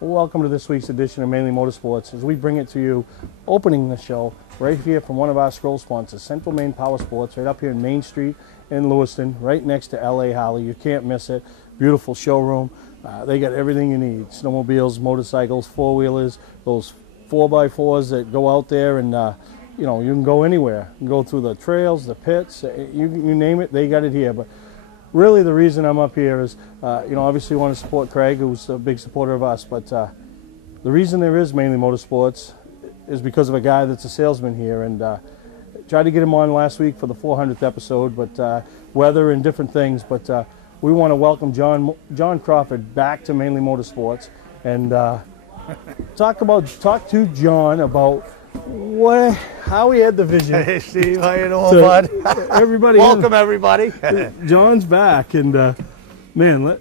Welcome to this week's edition of Mainly Motorsports as we bring it to you, opening the show right here from one of our scroll sponsors, Central Maine Power Sports, right up here in Main Street in Lewiston, right next to LA Harley. You can't miss it. Beautiful showroom. They got everything you need. Snowmobiles, motorcycles, four-wheelers, those 4x4s that go out there and you know, you can go anywhere. You can go through the trails, the pits, you name it, they got it here. But really the reason I'm up here is, you know, obviously want to support Craig, who's a big supporter of us, but the reason there is Mainly Motorsports is because of a guy that's a salesman here, and tried to get him on last week for the 400th episode, but weather and different things, but we want to welcome John Crawford back to Mainly Motorsports and talk to John about how he had the vision. Hey Steve, how you doing, bud? Everybody, welcome everybody. John's back, and man,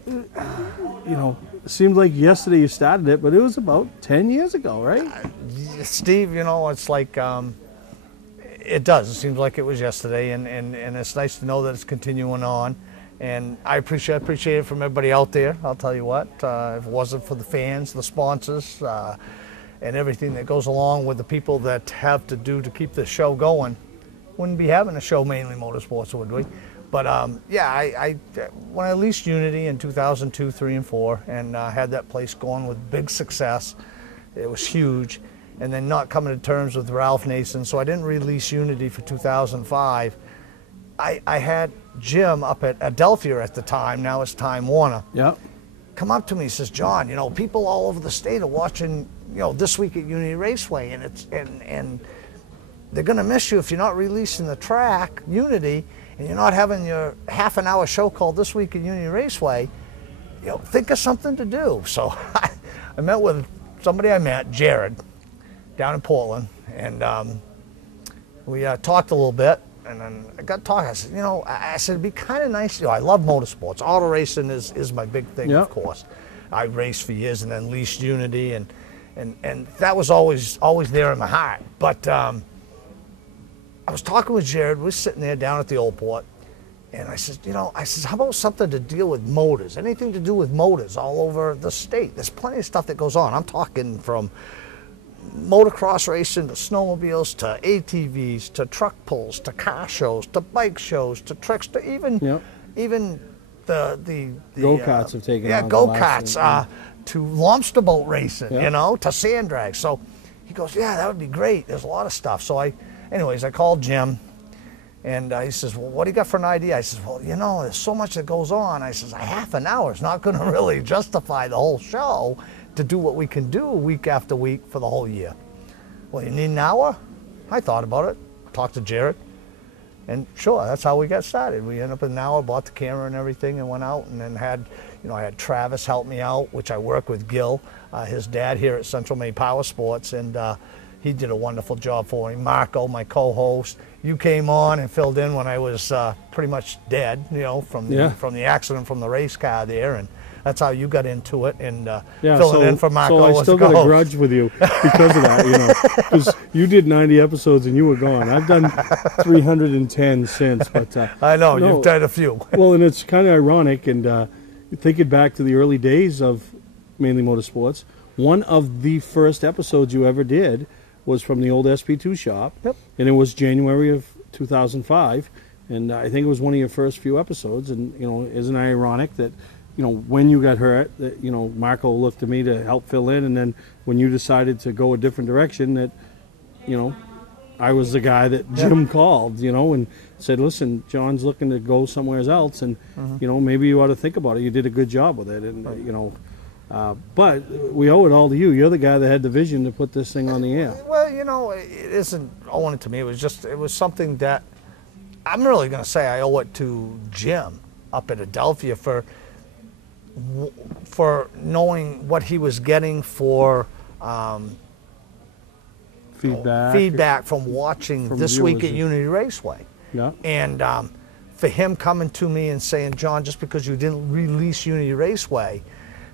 you know, it seems like yesterday you started it, but it was about 10 years ago, right? Steve, you know, it's like it does. It seems like it was yesterday, and it's nice to know that it's continuing on. And I appreciate it from everybody out there. I'll tell you what, if it wasn't for the fans, the sponsors, and everything that goes along with the people that have to do to keep the show going, wouldn't be having a show Mainly Motorsports, would we? But yeah, when I leased Unity in 2002, 3, and 4, and had that place going with big success, it was huge. And then not coming to terms with Ralph Nason, so I didn't release Unity for 2005. I had Jim up at Adelphia at the time, now it's Time Warner, come up to me, he says, John, you know, people all over the state are watching, you know, This Week at Unity Raceway, and they're gonna miss you if you're not releasing the track, Unity, and you're not having your half-an-hour show called This Week at Unity Raceway. You know, think of something to do. So I met with somebody Jared, down in Portland, and we talked a little bit. And then I got talking. I said, you know, it'd be kind of nice. You know, I love motorsports. Auto racing is my big thing, of course. I raced for years and then leased Unity, and that was always there in my heart. But I was talking with Jared. We're sitting there down at the Old Port, and I said, you know, how about something to deal with motors? Anything to do with motors all over the state. There's plenty of stuff that goes on. I'm talking from motocross racing to snowmobiles to ATVs to truck pulls to car shows to bike shows to tricks to even the go-karts have taken on go-karts to lobster boat racing, you know, to sand drags. So he goes, yeah, that would be great. There's a lot of stuff. So I called Jim, and he says, well, what do you got for an idea? I says, well, you know, there's so much that goes on. I says, a half an hour is not going to really justify the whole show to do what we can do week after week for the whole year. Well, you need an hour? I thought about it, talked to Jared, and sure, that's how we got started. We ended up in an hour, bought the camera and everything, and went out, and then had, you know, I had Travis help me out, which I work with Gil, his dad here at Central Maine Power Sports, and he did a wonderful job for me. Marco, my co-host, you came on and filled in when I was pretty much dead, you know, from the accident from the race car there, and that's how you got into it, and filling in for Marco. So I still got a grudge with you because of that, you know, because you did 90 episodes and you were gone. I've done 310 since, but I know you've done a few. Well, and it's kind of ironic, and thinking back to the early days of Mainly Motorsports, one of the first episodes you ever did was from the old SP2 shop, and it was January of 2005, and I think it was one of your first few episodes. And you know, isn't it ironic that, you know, when you got hurt, that, you know, Marco looked to me to help fill in, and then when you decided to go a different direction, that, you know, I was the guy that Jim called, you know, and said, listen, John's looking to go somewhere else, and you know, maybe you ought to think about it. You did a good job with it, and you know, but we owe it all to you. You're the guy that had the vision to put this thing on the air. Well, you know, it isn't owing it to me. It was something that I'm really going to say I owe it to Jim up at Adelphia for knowing what he was getting for feedback from watching This Week at Unity Raceway. And for him coming to me and saying, John, just because you didn't release Unity Raceway,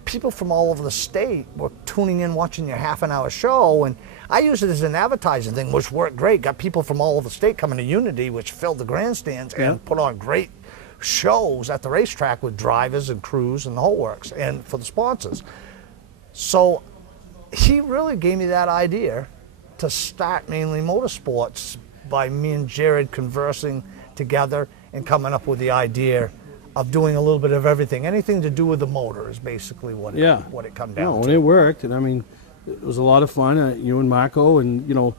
people from all over the state were tuning in, watching your half-an-hour show, and I used it as an advertising thing, which worked great. Got people from all over the state coming to Unity, which filled the grandstands and put on great shows at the racetrack with drivers and crews and the whole works, and for the sponsors. So he really gave me that idea to start Mainly Motorsports by me and Jared conversing together and coming up with the idea of doing a little bit of everything. Anything to do with the motor is basically what it come down to. And it worked, and I mean, it was a lot of fun. You and Marco, and you know,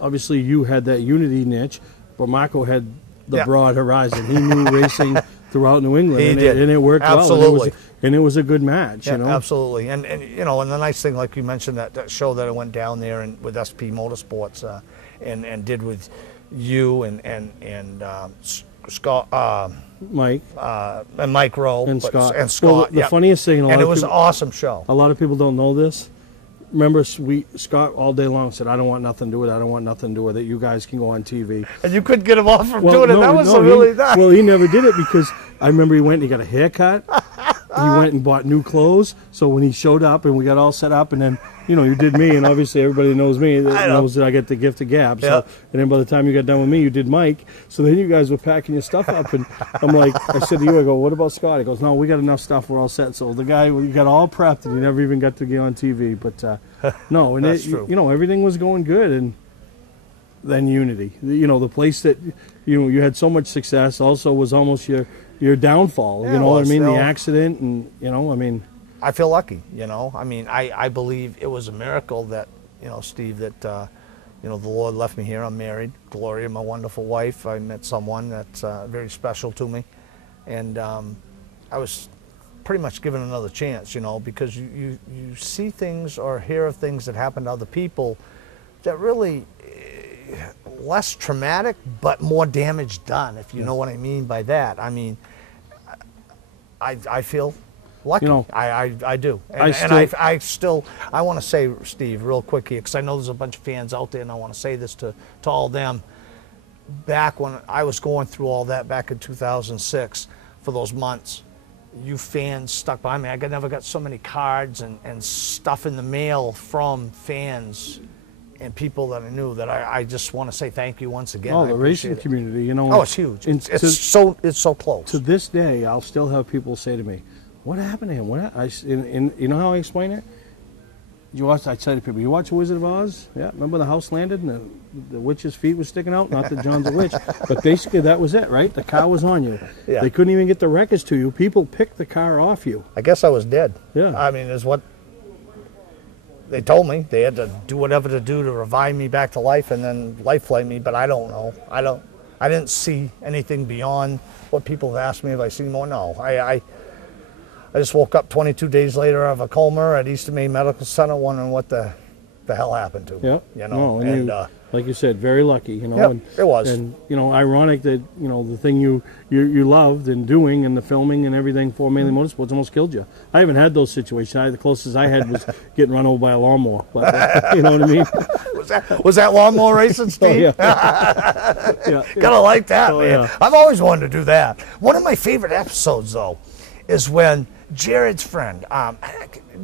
obviously you had that Unity niche, but Marco had the broad horizon. He knew racing throughout New England, and it worked absolutely well. And it was a good match, you know. Absolutely, and you know, and the nice thing, like you mentioned, that show that I went down there and with SP Motorsports, and did with you and Scott, Mike, and Mike Rowe, and Scott. Well, the funniest thing, and it was an awesome show. A lot of people don't know this. Remember, Scott all day long said, "I don't want nothing to do with it. I don't want nothing to do with it. You guys can go on TV." And you couldn't get him off from doing it. That was really nice. Well, he never did it because I remember he went and he got a haircut. He went and bought new clothes. So when he showed up and we got all set up, and then, you know, you did me, and obviously everybody knows me, knows that I get the gift of gab. So, and then by the time you got done with me, you did Mike. So then you guys were packing your stuff up, and I'm like, I said to you, I go, "What about Scott?" He goes, "No, we got enough stuff. We're all set." So the guy, we got all prepped, and he never even got to get on TV. But no, and That's true. you know, everything was going good, and then Unity, you know, the place that you had so much success, also was almost your downfall. You know what I mean? The accident, and you know, I mean, I feel lucky, you know. I mean, I believe it was a miracle that, you know, Steve, that, you know, the Lord left me here. I'm married. Gloria, my wonderful wife. I met someone that's very special to me. And I was pretty much given another chance, you know, because you see things or hear of things that happen to other people that really less traumatic, but more damage done, if you know what I mean by that. I mean, I feel lucky. You know, I do. And I want to say, Steve, real quick here, because I know there's a bunch of fans out there, and I want to say this to all them. Back when I was going through all that back in 2006, for those months, you fans stuck by me. I never got so many cards and stuff in the mail from fans and people that I knew, that I just want to say thank you once again. Oh, the racing community, you know. Oh, it's huge. It's so close. To this day, I'll still have people say to me, "What happened to him?" You know how I explain it? I say to people, "You watch Wizard of Oz? Yeah, remember the house landed and the witch's feet was sticking out? Not that John's a witch, but basically that was it, right? The car was on you. Yeah. They couldn't even get the records to you. People picked the car off you. I guess I was dead. Yeah. I mean, is what they told me. They had to do whatever to do to revive me back to life and then life flight me, but I don't know. I didn't see anything beyond what people have asked me if I seen more. No, I just woke up 22 days later out of a coma at Eastern Maine Medical Center wondering what the hell happened to me. Yep. You know, and like you said, very lucky, you know. Yep, and, it was. And, you know, ironic that, you know, the thing you loved and doing and the filming and everything for Mainly Motorsports almost killed you. I haven't had those situations. The closest I had was getting run over by a lawnmower. But, you know what I mean? Was that lawnmower racing, Steve? Oh, yeah. Gotta like that, man. Yeah. I've always wanted to do that. One of my favorite episodes, though, is when Jared's friend,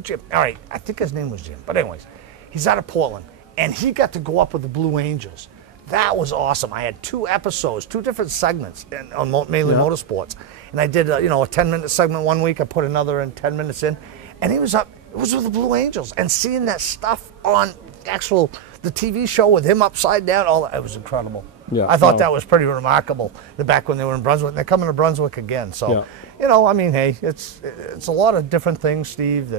Jim, all right, I think his name was Jim, but anyways, he's out of Portland, and he got to go up with the Blue Angels. That was awesome. I had 2 episodes, 2 different segments on Mainly Motorsports, and I did a 10-minute segment one week. I put another in 10 minutes in, and he was up. It was with the Blue Angels, and seeing that stuff on the TV show with him upside down, it was incredible. Yeah, I thought that was pretty remarkable. Back when they were in Brunswick, and they're coming to Brunswick again. So, you know, I mean, hey, it's a lot of different things, Steve,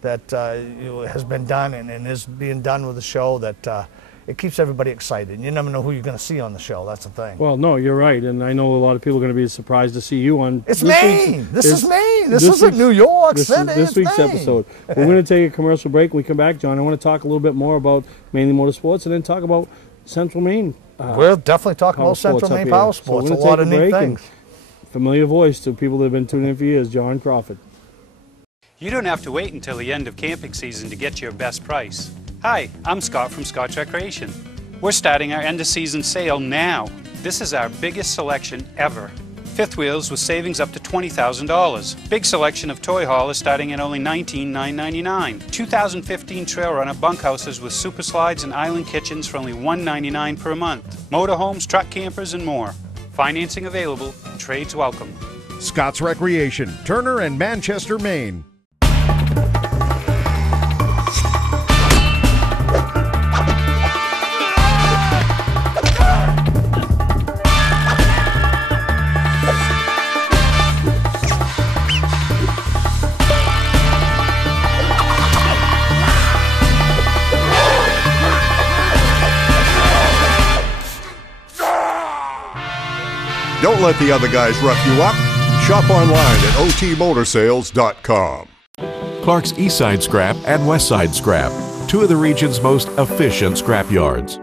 that has been done and is being done with the show that it keeps everybody excited. And you never know who you're going to see on the show. That's the thing. Well, no, you're right, and I know a lot of people are going to be surprised to see you on. It's Maine. This is Maine. This isn't New York City. This week's Maine. episode. We're going to take a commercial break. When we come back, John, I want to talk a little bit more about Mainly Motorsports, and then talk about Central Maine. We're definitely talking about Central Maine Power Sports. So a lot of neat things. Familiar voice to people that have been tuning in for years, John Crawford. You don't have to wait until the end of camping season to get your best price. Hi, I'm Scott from Scott's Recreation. We're starting our end of season sale now. This is our biggest selection ever. Fifth wheels with savings up to $20,000. Big selection of toy haulers starting at only $19,999. 2015 Trail Runner bunkhouses with super slides and island kitchens for only $199 per month. Motorhomes, truck campers, and more. Financing available. Trades welcome. Scott's Recreation, Turner and Manchester, Maine. Don't let the other guys rough you up. Shop online at otmotorsales.com. Clark's Eastside Scrap and Westside Scrap, two of the region's most efficient scrap yards.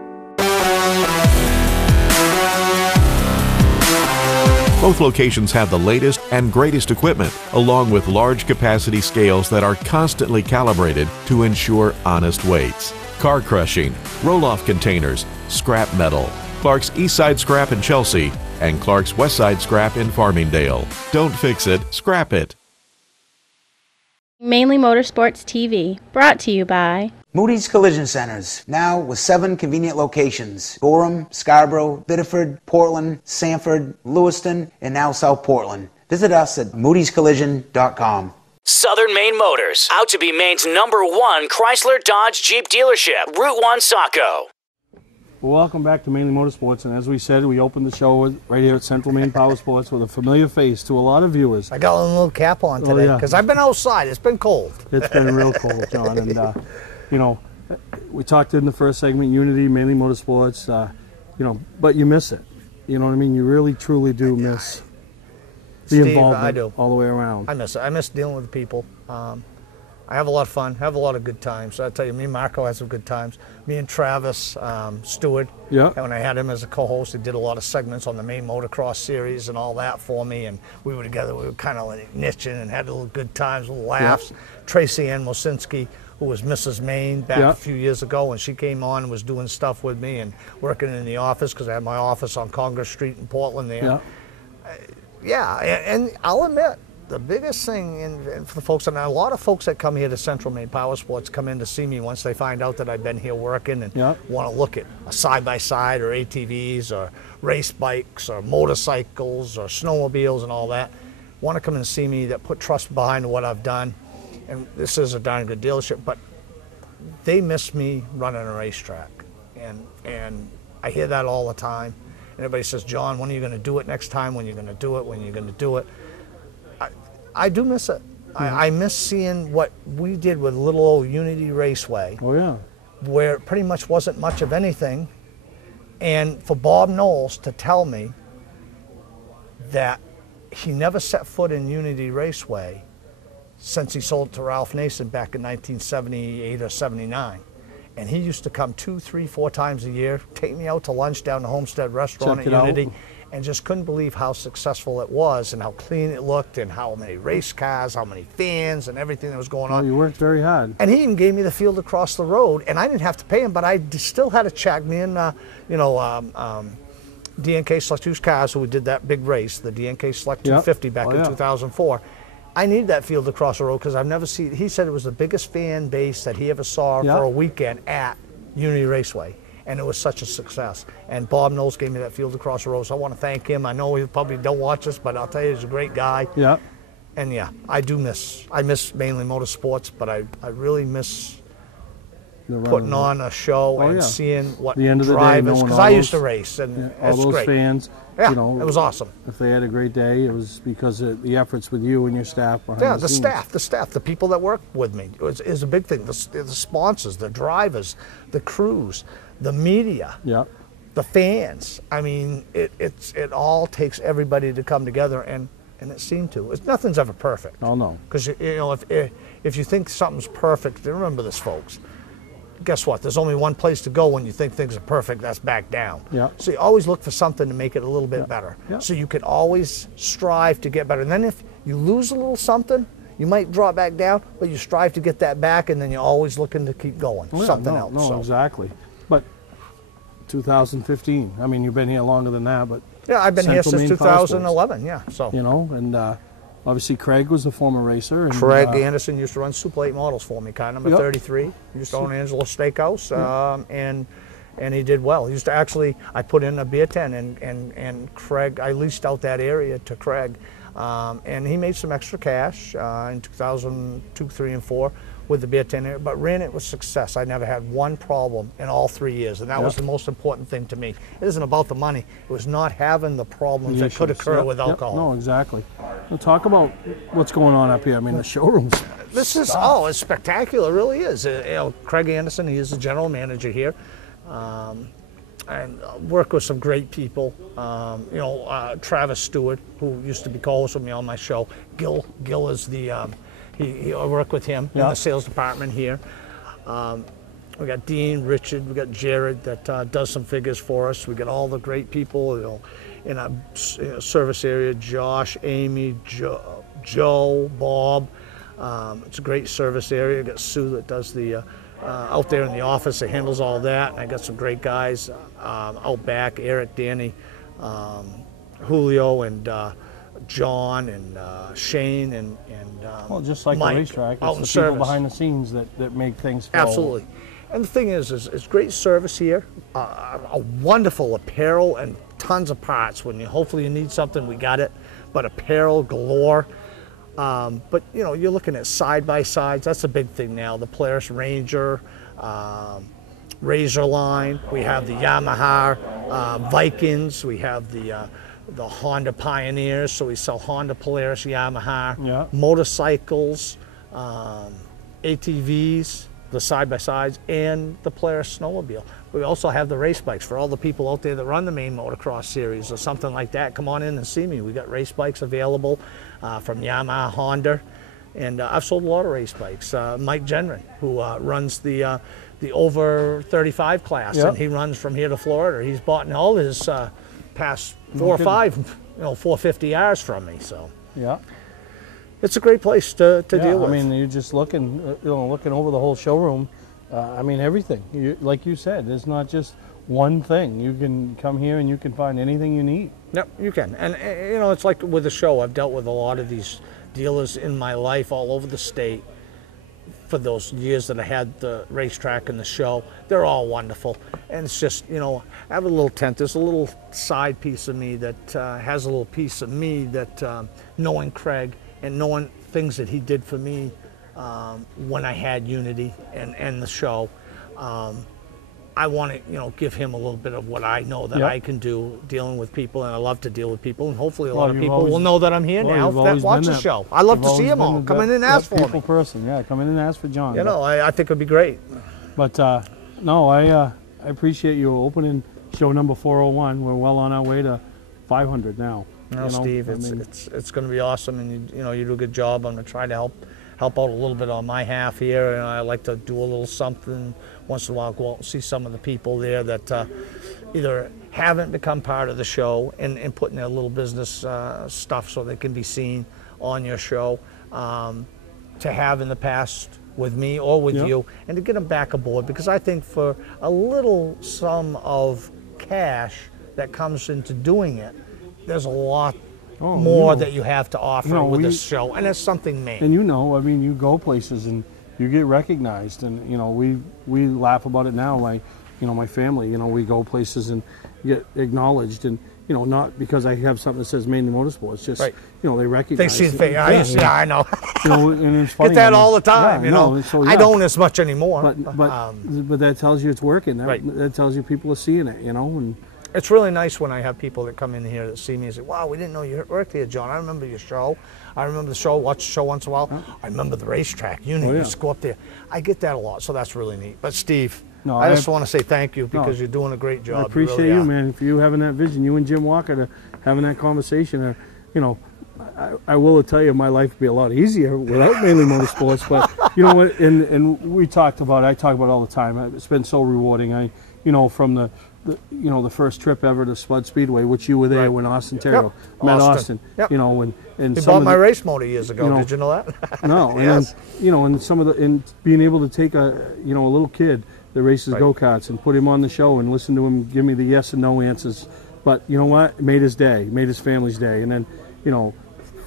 Both locations have the latest and greatest equipment, along with large capacity scales that are constantly calibrated to ensure honest weights. Car crushing, roll-off containers, scrap metal. Clark's Eastside Scrap in Chelsea and Clark's Westside Scrap in Farmingdale. Don't fix it, scrap it. Mainly Motorsports TV, brought to you by Moody's Collision Centers, now with 7 convenient locations: Gorham, Scarborough, Biddeford, Portland, Sanford, Lewiston, and now South Portland. Visit us at moodyscollision.com. Southern Maine Motors, out to be Maine's #1 Chrysler Dodge Jeep dealership, Route 1 Saco. Well, welcome back to Mainly Motorsports, and as we said, we opened the show right here at Central Maine Power Sports with a familiar face to a lot of viewers. I got a little cap on today because I've been outside. It's been cold. It's been real cold, John, and you know, we talked in the first segment, Unity, Mainly Motorsports, you know, but you miss it. You know what I mean? You really, truly do miss the involvement all the way around. I miss it. I miss dealing with people. I have a lot of fun, have a lot of good times. I tell you, me and Marco had some good times. Me and Travis Stewart, and when I had him as a co-host, he did a lot of segments on the Maine Motocross series and all that for me, and we were together, we were kind of like niching and had a little good times, little laughs. Tracy Ann Mosinski, who was Mrs. Maine back a few years ago, and she came on and was doing stuff with me and working in the office, because I had my office on Congress Street in Portland there. And I'll admit, the biggest thing and for the folks, and a lot of folks that come here to Central Maine Power Sports come in to see me once they find out that I've been here working and want to look at a side-by-side or ATVs or race bikes or motorcycles or snowmobiles and all that, want to come and see me, that put trust behind what I've done. And this is a darn good dealership, but they miss me running a racetrack. And I hear that all the time. And everybody says, John, when are you going to do it next time? When are you going to do it? When are you going to do it? I do miss it. I miss seeing what we did with little old Unity Raceway. Where it pretty much wasn't much of anything. And for Bob Knowles to tell me that he never set foot in Unity Raceway since he sold it to Ralph Nason back in 1978 or 79. And he used to come 2, 3, 4 times a year, take me out to lunch down the Homestead Restaurant at Unity, and just couldn't believe how successful it was and how clean it looked and how many race cars, how many fans and everything that was going on. You worked very hard. And he even gave me the field across the road, and I didn't have to pay him, but I still had a check. Me and, DNK Select Used Cars, who did that big race, the DNK Select 250 back in 2004. I need that field across the road because I've never seen, he said it was the biggest fan base that he ever saw for a weekend at Unity Raceway. And it was such a success. And Bob Knowles gave me that field across the road, so I want to thank him. I know he probably don't watch this, but I'll tell you, he's a great guy. And I miss Mainly Motorsports, but I really miss putting on a show and seeing what the end of the drivers, because I used to race, and all those great. fans. Yeah, you know, it was awesome. If they had a great day, it was because of the efforts with you and your staff behind the scenes. the staff, the people that work with me is a big thing. The sponsors, the drivers, the crews, the media, the fans. I mean, it all takes everybody to come together, and it seemed to. Nothing's ever perfect. Oh no. Because if you think something's perfect, remember this, folks. Guess what? There's only one place to go when you think things are perfect. That's back down. So you always look for something to make it a little bit better. So you can always strive to get better. And then if you lose a little something, you might drop back down, but you strive to get that back, and then you're always looking to keep going. Something else. No, exactly. But 2015. I mean, you've been here longer than that, but I've been here since 2011. So you know, and obviously Craig was the former racer. And, Craig Anderson used to run Super 8 models for me, car number 33. He used to own Angelo Steakhouse, and he did well. He used to actually, I put in a beer tent, and Craig, I leased out that area to Craig, and he made some extra cash in 2002, 3, and 4 with the beer tent, but ran it with success. I never had one problem in all 3 years, and that was the most important thing to me. It isn't about the money. It was not having the problems that could occur with alcohol. No, exactly. We'll talk about what's going on up here. I mean, the showroom's it's spectacular. It really is. Craig Anderson, he is the general manager here. and work with some great people. Travis Stewart, who used to be co-host with me on my show. Gil is the, I work with him in the sales department here. We got Dean, Richard, we got Jared that does some figures for us. We got all the great people, in our service area, Josh, Amy, Joe, Bob. It's a great service area. We got Sue that does the, out there in the office that handles all that. And I got some great guys out back, Eric, Danny, Julio, and John, and Shane, and well, just like Mike, the racetrack, out it's in the people service. behind the scenes that make things flow. Absolutely. And the thing is it's great service here, a wonderful apparel and tons of parts. When hopefully you need something, we got it, but apparel galore. But you're looking at side-by-sides. That's a big thing now. The Polaris Ranger, Razor line. We have the Yamaha Vikings. We have the Honda Pioneers. So we sell Honda, Polaris, Yamaha, motorcycles, ATVs, the side-by-sides, and the Polaris snowmobile. We also have the race bikes for all the people out there that run the Maine Motocross Series or something like that. Come on in and see me. We got race bikes available from Yamaha, Honda, and I've sold a lot of race bikes. Mike Genren, who runs the over 35 class, and he runs from here to Florida. He's bought all his past 4 or 5, 450 Rs from me. So it's a great place to deal with. I mean, you're just looking over the whole showroom. I mean, everything. Like you said, it's not just one thing. You can come here and you can find anything you need. Yep, you can. And it's like with the show. I've dealt with a lot of these dealers in my life all over the state for those years that I had the racetrack and the show. They're all wonderful. And it's just, I have a little tent. There's a little side piece of me that has a little piece of me that knowing Craig and knowing things that he did for me when I had Unity and the show, I want to, give him a little bit of what I know that I can do dealing with people, and I love to deal with people, and hopefully a lot of people will know that I'm here now that watch the show. I love to see them all. Come in and ask for me. Person, come in and ask for John. I think it'd be great. But no, I appreciate you opening show number 401. We're well on our way to 500 now. No, Steve, it's going to be awesome, and you do a good job. I'm going to try to help out a little bit on my half here, and I like to do a little something once in a while. Go out and see some of the people there that either haven't become part of the show and put in their little business stuff so they can be seen on your show, to have in the past with me or with you, and to get them back aboard, because I think for a little sum of cash that comes into doing it, there's a lot more that you have to offer with this show, and it's something Maine. And you go places and you get recognized, and we laugh about it now. My family, we go places and get acknowledged, and not because I have something that says Mainely Motorsports, just they recognize. They see the face. I know. And it's funny. Get that all the time. So, I don't as much anymore. But that tells you it's working. That tells you people are seeing it. And it's really nice when I have people that come in here that see me and say, "Wow, we didn't know you worked here, John. I remember your show. I remember the show. Watch the show once in a while. I remember the racetrack. You used to go up there." I get that a lot, so that's really neat. But Steve, I just want to say thank you because you're doing a great job. I appreciate you, man. For you having that vision, you and Jim Walker having that conversation. I will tell you, my life would be a lot easier without Mainly Motorsports. But you know what? And I talk about it all the time. It's been so rewarding. From the first trip ever to Spud Speedway, which you were there when Austin Terrell met Austin. And he bought my race motor years ago. Did you know that? No. Yes. And and being able to take a little kid that races go-karts and put him on the show and listen to him give me the yes and no answers. But you know what? It made his day, made his family's day. And then,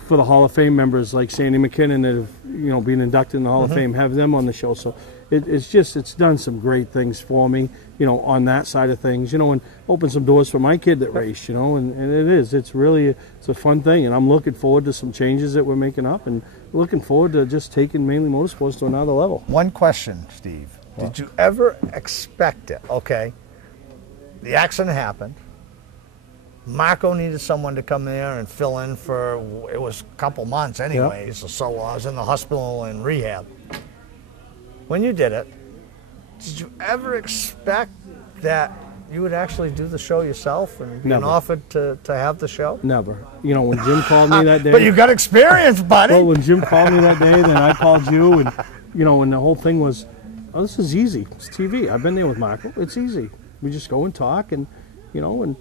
for the Hall of Fame members like Sandy McKinnon that have, been inducted in the Hall of Fame, have them on the show. So it's done some great things for me, on that side of things, and opened some doors for my kid that raced, and it's a fun thing. And I'm looking forward to some changes that we're making up, and looking forward to just taking Mainly Motorsports to another level. One question, Steve. Did you ever expect it? Okay, the accident happened. Marco needed someone to come there and fill in for, it was a couple months anyways, so I was in the hospital and rehab. When you did it, did you ever expect that you would actually do the show yourself and be Never. offered to have the show? Never. You know, when Jim called me that day. But you got experience, buddy. Well, when Jim called me that day, then I called you, and you know, and the whole thing was, oh, this is easy. It's TV. I've been there with Marco. It's easy. We just go and talk, and you know, and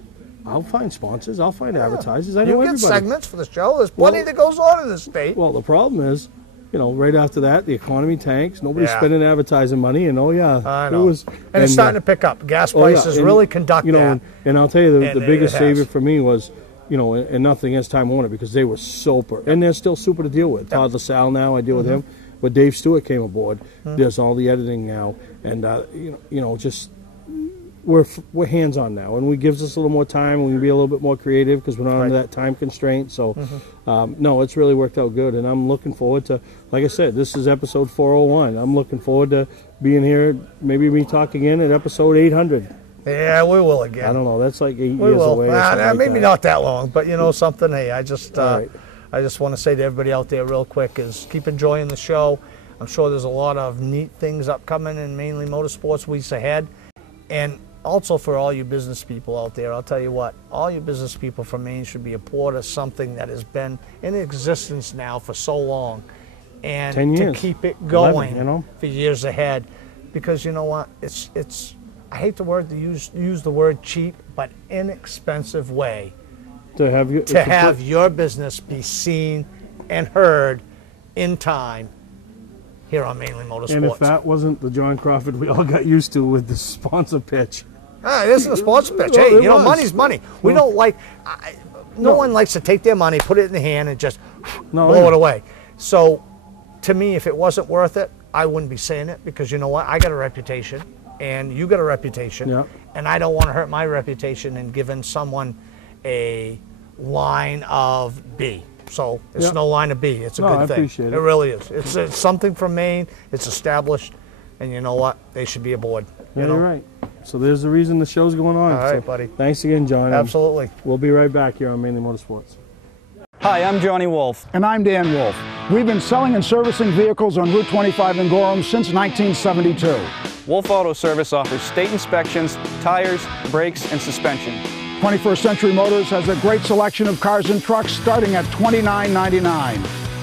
I'll find sponsors. I'll find advertisers. I know you get everybody. segments for the show. There's plenty that goes on in the state. Well, the problem is, you know, right after that, the economy tanks. Nobody's Yeah. spending advertising money, and oh yeah, I know. it was. And it's starting to pick up. Gas prices and, really conduct you know, that. And I'll tell you, the And biggest it has. savior for me was, you know, and nothing against Time Warner because they were super, and they're still super to deal with. Todd LaSalle now, I deal with him, but Dave Stewart came aboard. There's all the editing now, and you know, just we're hands on now, and it gives us a little more time. We can be a little bit more creative because we're not under that time constraint. So, no, it's really worked out good, and I'm looking forward to. Like I said, this is episode 401. I'm looking forward to being here. Maybe we talk again at episode 800. Yeah, we will again. I don't know. That's like 8 We years will. away. Or something like maybe that. not that long, but you know something. Hey, I just right. I just want to say to everybody out there real quick is keep enjoying the show. I'm sure there's a lot of neat things upcoming in Mainly Motorsports weeks ahead. And also for all you business people out there, I'll tell you what, all you business people from Maine should be a part of something that has been in existence now for so long. And 10 to years. keep it going 11, you know? for years ahead. Because you know what, it's I hate the word to use the word cheap, but inexpensive way To have you to have your business be seen and heard in time here on Mainly Motorsports. And if that wasn't the John Crawford we all got used to with the sponsor pitch. This is a sports pitch. Well, Hey, it you know, was. money's money. We Well, don't like. No one likes to take their money, put it in the hand, and just No, blow yeah. it away. So, to me, if it wasn't worth it, I wouldn't be saying it because you know what? I got a reputation, and you got a reputation, Yeah. and I don't want to hurt my reputation in giving someone a line of B. So it's Yeah. no line of B. It's a No, good I thing. appreciate it. It really is. It's something from Maine. It's established, and you know what? They should be aboard. Yeah, you know? you're right. So there's the reason the show's going on. All right, So buddy. Thanks again, John. and Absolutely. We'll be right back here on Mainly Motorsports. Hi, I'm Johnny Wolf. And I'm Dan Wolf. We've been selling and servicing vehicles on Route 25 in Gorham since 1972. Wolf Auto Service offers state inspections, tires, brakes, and suspension. 21st Century Motors has a great selection of cars and trucks starting at $29.99.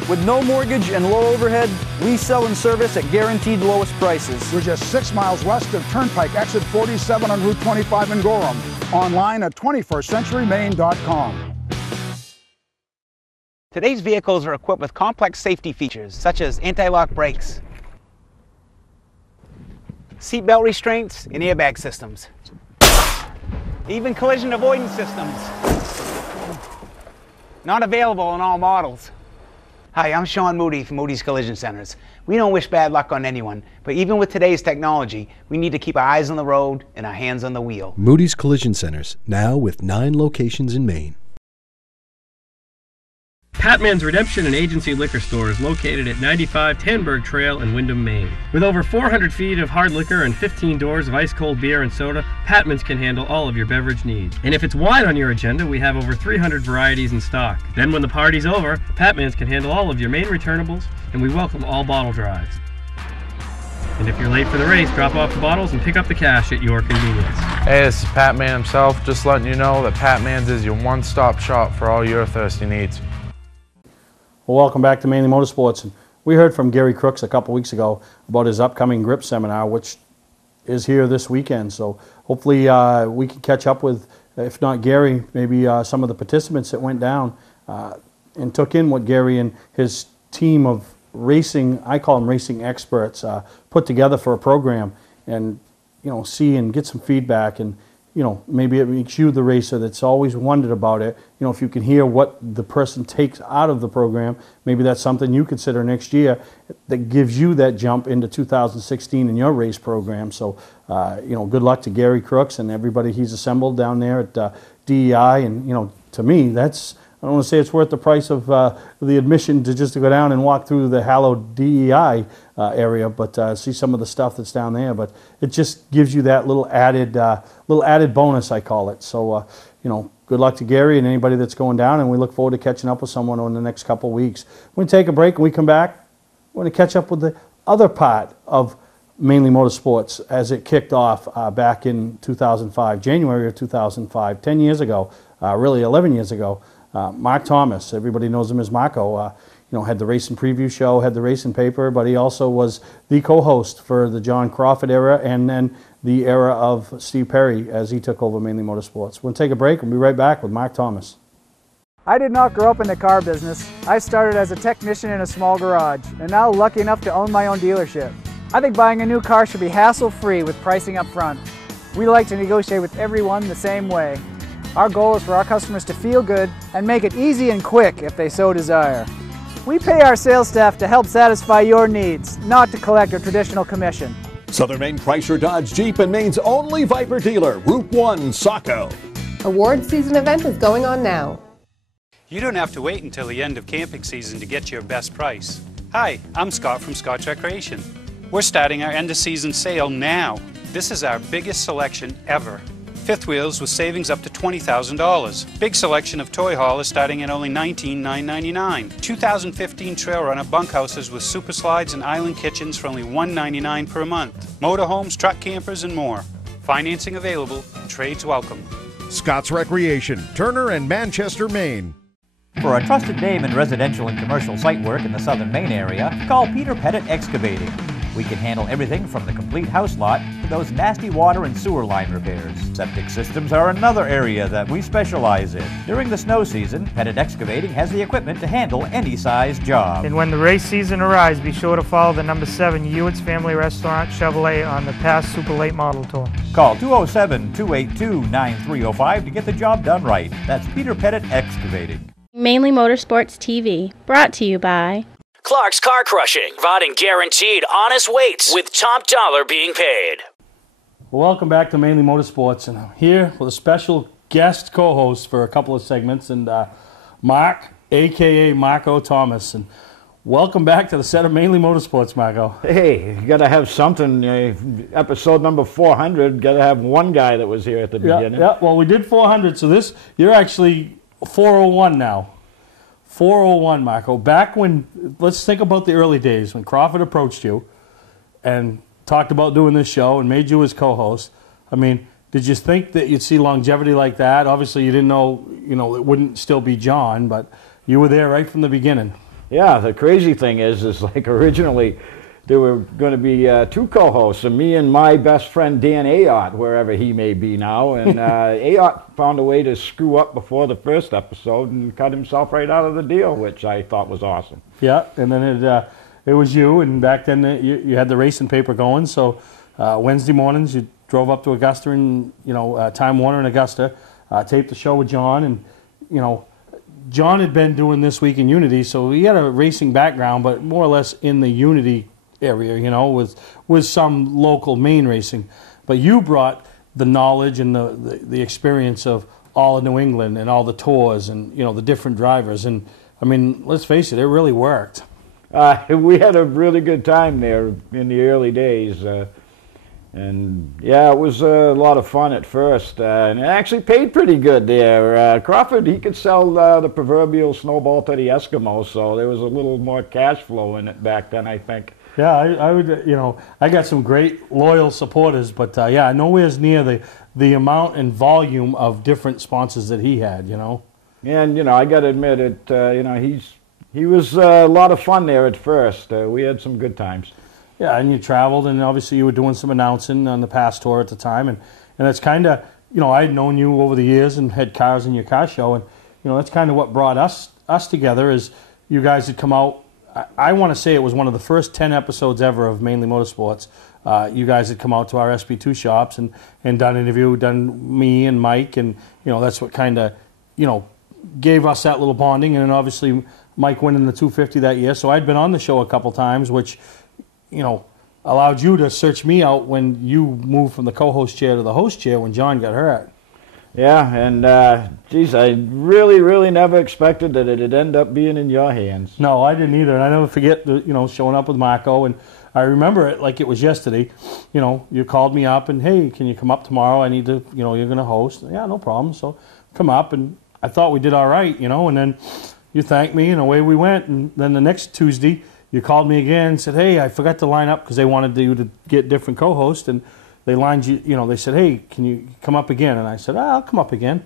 With no mortgage and low overhead, we sell and service at guaranteed lowest prices. We're just 6 miles west of Turnpike, exit 47 on Route 25 in Gorham. Online at 21stcenturymaine.com. Today's vehicles are equipped with complex safety features such as anti-lock brakes, seatbelt restraints, and airbag systems. Even collision avoidance systems. Not available in all models. Hi, I'm Sean Moody from Moody's Collision Centers. We don't wish bad luck on anyone, but even with today's technology, we need to keep our eyes on the road and our hands on the wheel. Moody's Collision Centers, now with 9 locations in Maine. Patman's Redemption and Agency Liquor Store is located at 95 Tanberg Trail in Windham, Maine. With over 400 feet of hard liquor and 15 doors of ice-cold beer and soda, Patman's can handle all of your beverage needs. And if it's wine on your agenda, we have over 300 varieties in stock. Then when the party's over, Patman's can handle all of your main returnables, and we welcome all bottle drives. And if you're late for the race, drop off the bottles and pick up the cash at your convenience. Hey, this is Pat Man himself, just letting you know that Pat Man's is your one-stop shop for all your thirsty needs. Well, welcome back to Mainly Motorsports. And we heard from Gary Crooks a couple weeks ago about his upcoming grip seminar, which is here this weekend. So hopefully we can catch up with, if not Gary, maybe some of the participants that went down and took in what Gary and his team of racing, I call them racing experts, put together for a program, and see and get some feedback, and maybe it makes you the racer that's always wondered about it. If you can hear what the person takes out of the program, maybe that's something you consider next year that gives you that jump into 2016 in your race program. So, good luck to Gary Crooks and everybody he's assembled down there at DEI. And, to me, that's, I don't want to say it's worth the price of the admission to just to go down and walk through the hallowed DEI area, but see some of the stuff that's down there. But it just gives you that little added bonus, I call it. So, good luck to Gary and anybody that's going down, and we look forward to catching up with someone in the next couple of weeks. We're going to take a break, and we come back, we're going to catch up with the other part of Mainely Motorsports as it kicked off back in 2005, January of 2005, 10 years ago, really 11 years ago. Mark Thomas, everybody knows him as Marco, had the racing preview show, had the racing paper, but he also was the co-host for the John Crawford era and then the era of Steve Perry as he took over Mainly Motorsports. We'll take a break and be right back with Mark Thomas. I did not grow up in the car business. I started as a technician in a small garage, and now lucky enough to own my own dealership. I think buying a new car should be hassle-free with pricing up front. We like to negotiate with everyone the same way. Our goal is for our customers to feel good and make it easy and quick if they so desire. We pay our sales staff to help satisfy your needs, not to collect a traditional commission. Southern Maine Chrysler Dodge Jeep and Maine's only Viper dealer, Route 1 Saco. Award season event is going on now. You don't have to wait until the end of camping season to get your best price. Hi, I'm Scott from Scotch Recreation. We're starting our end of season sale now. This is our biggest selection ever. Fifth wheels with savings up to $20,000. Big selection of toy haulers starting at only $19,999. 2015 Trail Runner bunkhouses with super slides and island kitchens for only $199 per month. Motorhomes, truck campers, and more. Financing available. Trades welcome. Scott's Recreation, Turner and Manchester, Maine. For a trusted name in residential and commercial site work in the Southern Maine area, call Peter Pettit Excavating. We can handle everything from the complete house lot to those nasty water and sewer line repairs. Septic systems are another area that we specialize in. During the snow season, Pettit Excavating has the equipment to handle any size job. And when the race season arrives, be sure to follow the number 7 Ewan's Family Restaurant Chevrolet on the past Super Late Model Tour. Call 207-282-9305 to get the job done right. That's Peter Pettit Excavating. Mainly Motorsports TV, brought to you by Clark's Car Crushing, providing guaranteed honest weights with top dollar being paid. Well, welcome back to Mainly Motorsports, and I'm here with a special guest co-host for a couple of segments, and Mark, a.k.a. Marco Thomas. And welcome back to the set of Mainly Motorsports, Marco. Hey, you got to have something. Episode number 400, got to have one guy that was here at the beginning. Yeah, well, we did 400, so you're actually 401 now. 401, Marco. Back when, let's think about the early days when Crawford approached you and talked about doing this show and made you his co-host. I mean, did you think that you'd see longevity like that? Obviously, you didn't know, it wouldn't still be John, but you were there right from the beginning. Yeah, the crazy thing is like originally there were going to be 2 co-hosts, and me and my best friend Dan Ayotte, wherever he may be now. And Ayotte found a way to screw up before the first episode and cut himself right out of the deal, which I thought was awesome. Yeah, and then it was you, and back then you had the racing paper going. So Wednesday mornings you drove up to Augusta and Time Warner in Augusta, taped the show with John, and John had been doing This Week in Unity, so he had a racing background, but more or less in the Unity area, with some local Maine racing. But you brought the knowledge and the experience of all of New England and all the tours and, the different drivers. And, I mean, let's face it, it really worked. We had a really good time there in the early days. And, yeah, it was a lot of fun at first. And it actually paid pretty good there. Crawford, he could sell the proverbial snowball to the Eskimos, so there was a little more cash flow in it back then, I think. Yeah, I would, I got some great loyal supporters, but yeah, nowhere near the amount and volume of different sponsors that he had, And, I got to admit it, he was a lot of fun there at first. We had some good times. Yeah, and you traveled, and obviously you were doing some announcing on the past tour at the time, and that's kind of, I had known you over the years and had cars in your car show, and, that's kind of what brought us together is you guys had come out. I want to say it was one of the first 10 episodes ever of Mainly Motorsports. You guys had come out to our SB2 shops and done an interview, done me and Mike, and that's what kind of gave us that little bonding. And then obviously Mike winning the 250 that year. So I'd been on the show a couple times, which allowed you to search me out when you moved from the co-host chair to the host chair when John got hurt. Yeah, and geez, I really, really never expected that it'd end up being in your hands. No, I didn't either, and I never forget, showing up with Marco, and I remember it like it was yesterday. You called me up and, hey, can you come up tomorrow? I need to, you're going to host. Yeah, no problem. So come up, and I thought we did all right, and then you thanked me, and away we went, and then the next Tuesday, you called me again and said, hey, I forgot to line up because they wanted you to get different co-hosts, and they lined you, they said, hey, can you come up again? And I said, I'll come up again.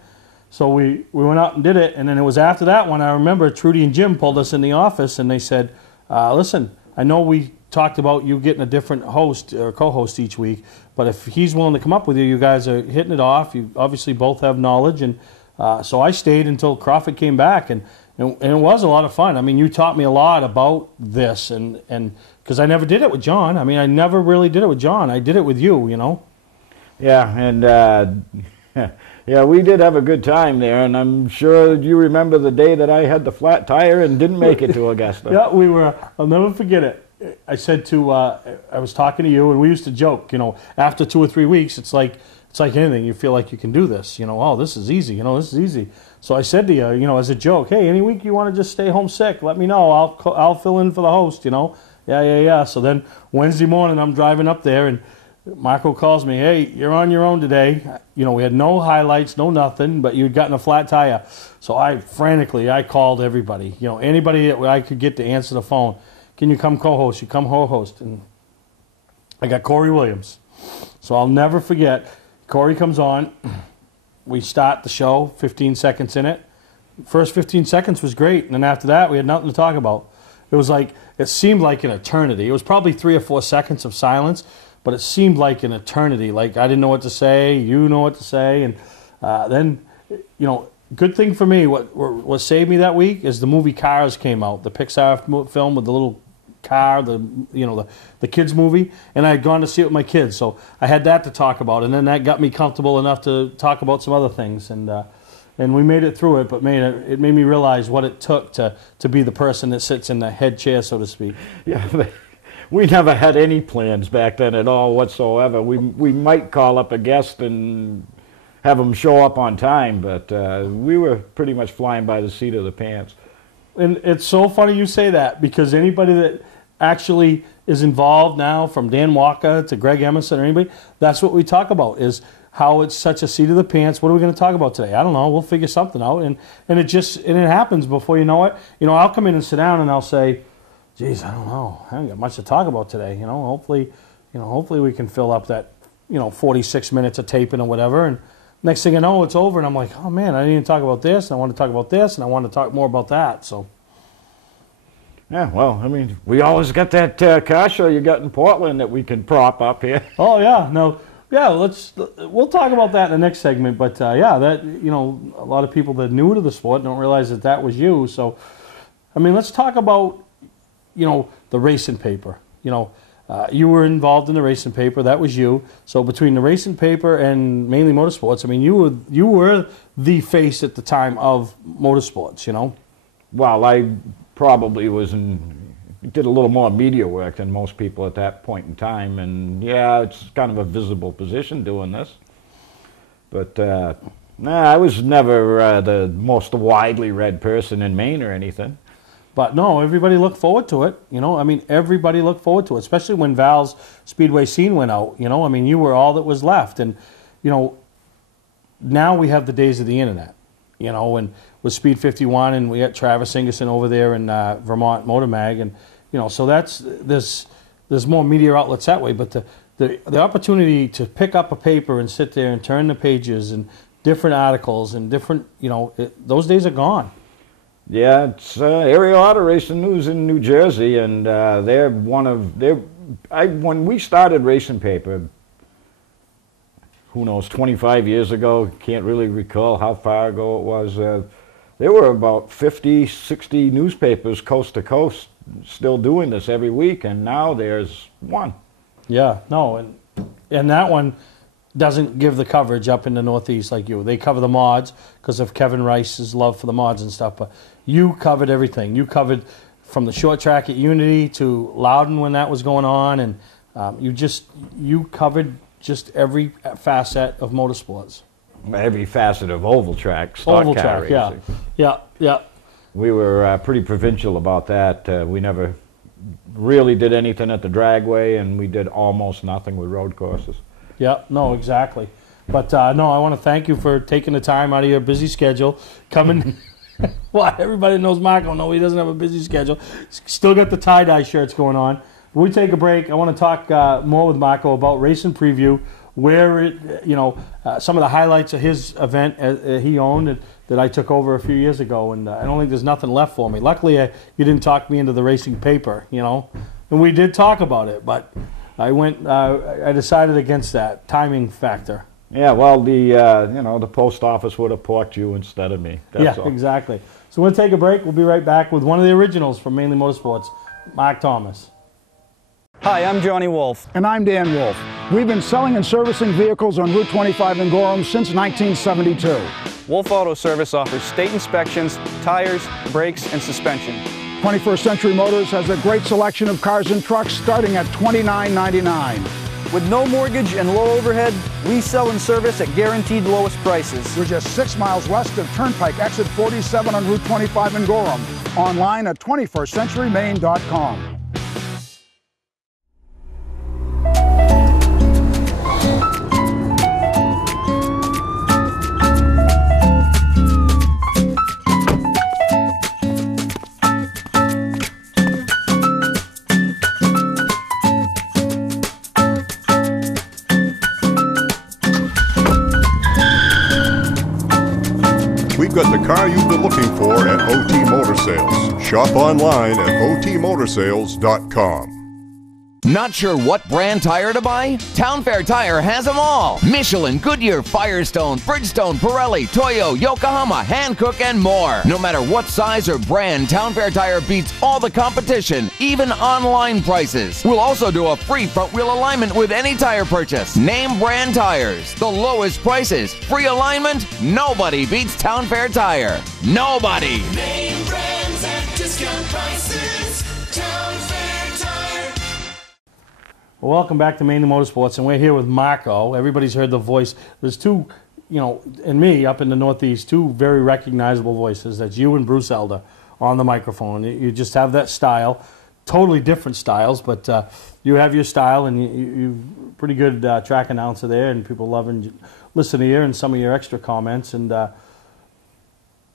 So we went out and did it, and then it was after that one, I remember Trudy and Jim pulled us in the office, and they said, listen, I know we talked about you getting a different host or co-host each week, but if he's willing to come up with you, you guys are hitting it off. You obviously both have knowledge, and so I stayed until Crawford came back, and it was a lot of fun. I mean, you taught me a lot about this, and because I never did it with John. I mean, I never really did it with John. I did it with you, Yeah, and yeah, we did have a good time there, and I'm sure you remember the day that I had the flat tire and didn't make it to Augusta. Yeah, we were. I'll never forget it. I said to, I was talking to you, and we used to joke, after 2 or 3 weeks, it's like anything. You feel like you can do this, oh, this is easy, this is easy. So I said to you, as a joke, hey, any week you want to just stay home sick, let me know. I'll fill in for the host, Yeah. So then Wednesday morning, I'm driving up there, and Marco calls me, hey, you're on your own today. We had no highlights, no nothing, but you'd gotten a flat tire. So I called everybody, anybody that I could get to answer the phone. Can you come co-host? You come co-host. And I got Corey Williams. So I'll never forget, Corey comes on. We start the show, 15 seconds in it. First 15 seconds was great, and then after that, we had nothing to talk about. It seemed like an eternity. It was probably 3 or 4 seconds of silence, but it seemed like an eternity. Like I didn't know what to say, you know what to say, and then, good thing for me, what saved me that week is the movie Cars came out, the Pixar film with the little car, the kids movie, and I had gone to see it with my kids, so I had that to talk about, and then that got me comfortable enough to talk about some other things, and we made it through it, but it made me realize what it took to be the person that sits in the head chair, so to speak. Yeah, we never had any plans back then at all whatsoever. We might call up a guest and have them show up on time, but we were pretty much flying by the seat of the pants. And it's so funny you say that, because anybody that actually is involved now, from Dan Walker to Greg Emerson or anybody, that's what we talk about, is how it's such a seat of the pants. What are we going to talk about today? I don't know. We'll figure something out. And it happens before you know it. I'll come in and sit down and I'll say, geez, I don't know. I haven't got much to talk about today. Hopefully we can fill up that, 46 minutes of taping or whatever. And next thing I know, it's over, and I'm like, oh man, I didn't even talk about this, and I want to talk about this, and I want to talk more about that. So, yeah, well, I mean, we always got that car show you got in Portland that we can prop up here. Oh yeah, no, yeah, we'll talk about that in the next segment. But yeah, that a lot of people that are new to the sport don't realize that was you. So, I mean, let's talk about the racing paper. You were involved in the racing paper. That was you. So between the racing paper and Mainly Motorsports, I mean, you were the face at the time of motorsports. Well, I probably did a little more media work than most people at that point in time, and yeah, it's kind of a visible position doing this. But I was never the most widely read person in Maine or anything. But no, everybody looked forward to it. I mean, everybody looked forward to it, especially when Val's Speedway scene went out. I mean, you were all that was left. And, now we have the days of the internet, and with Speed 51, and we got Travis Ingerson over there in Vermont Motor Mag. And, so there's more media outlets that way. But the opportunity to pick up a paper and sit there and turn the pages and different articles and different, those days are gone. Yeah, it's Area Auto Racing News in New Jersey, and they're when we started Racing Paper, who knows, 25 years ago, can't really recall how far ago it was, there were about 50, 60 newspapers coast to coast still doing this every week, and now there's one. Yeah, no, and that one doesn't give the coverage up in the Northeast like you. They cover the mods because of Kevin Rice's love for the mods and stuff, but you covered everything. You covered from the short track at Unity to Loudon when that was going on, and you covered just every facet of motorsports. Every facet of oval track, stock oval car track, racing. Yeah. We were pretty provincial about that. We never really did anything at the dragway, and we did almost nothing with road courses. Yeah, no, exactly. But no, I want to thank you for taking the time out of your busy schedule, coming What? Everybody knows Marco. No, he doesn't have a busy schedule. Still got the tie-dye shirts going on. When we take a break, I want to talk more with Marco about racing preview, where it, some of the highlights of his event he owned and that I took over a few years ago, and I don't think there's nothing left for me. Luckily, you didn't talk me into the racing paper, and we did talk about it, but I decided against that timing factor. Yeah, well, the post office would have porked you instead of me. That's all. Exactly. So we'll take a break. We'll be right back with one of the originals from Mainely Motorsports, Mark Thomas. Hi, I'm Johnny Wolf. And I'm Dan Wolf. We've been selling and servicing vehicles on Route 25 in Gorham since 1972. Wolf Auto Service offers state inspections, tires, brakes, and suspension. 21st Century Motors has a great selection of cars and trucks starting at $29.99. With no mortgage and low overhead, we sell and service at guaranteed lowest prices. We're just 6 miles west of Turnpike, exit 47 on Route 25 in Gorham. Online at 21stcenturymain.com. We've got the car you've been looking for at OT Motor Sales. Shop online at otmotorsales.com. Not sure what brand tire to buy? Town Fair Tire has them all. Michelin, Goodyear, Firestone, Bridgestone, Pirelli, Toyo, Yokohama, Hankook, and more. No matter what size or brand, Town Fair Tire beats all the competition, even online prices. We'll also do a free front wheel alignment with any tire purchase. Name brand tires, the lowest prices, free alignment. Nobody beats Town Fair Tire. Nobody. Name brands at discount prices. Town Fair Tire. Well, welcome back to Mainely Motorsports, and we're here with Marco. Everybody's heard the voice. There's two, and me up in the Northeast, two very recognizable voices. That's you and Bruce Elder on the microphone. You just have that style. Totally different styles, but you have your style, and you're pretty good track announcer there, and people love and listen to you and some of your extra comments. And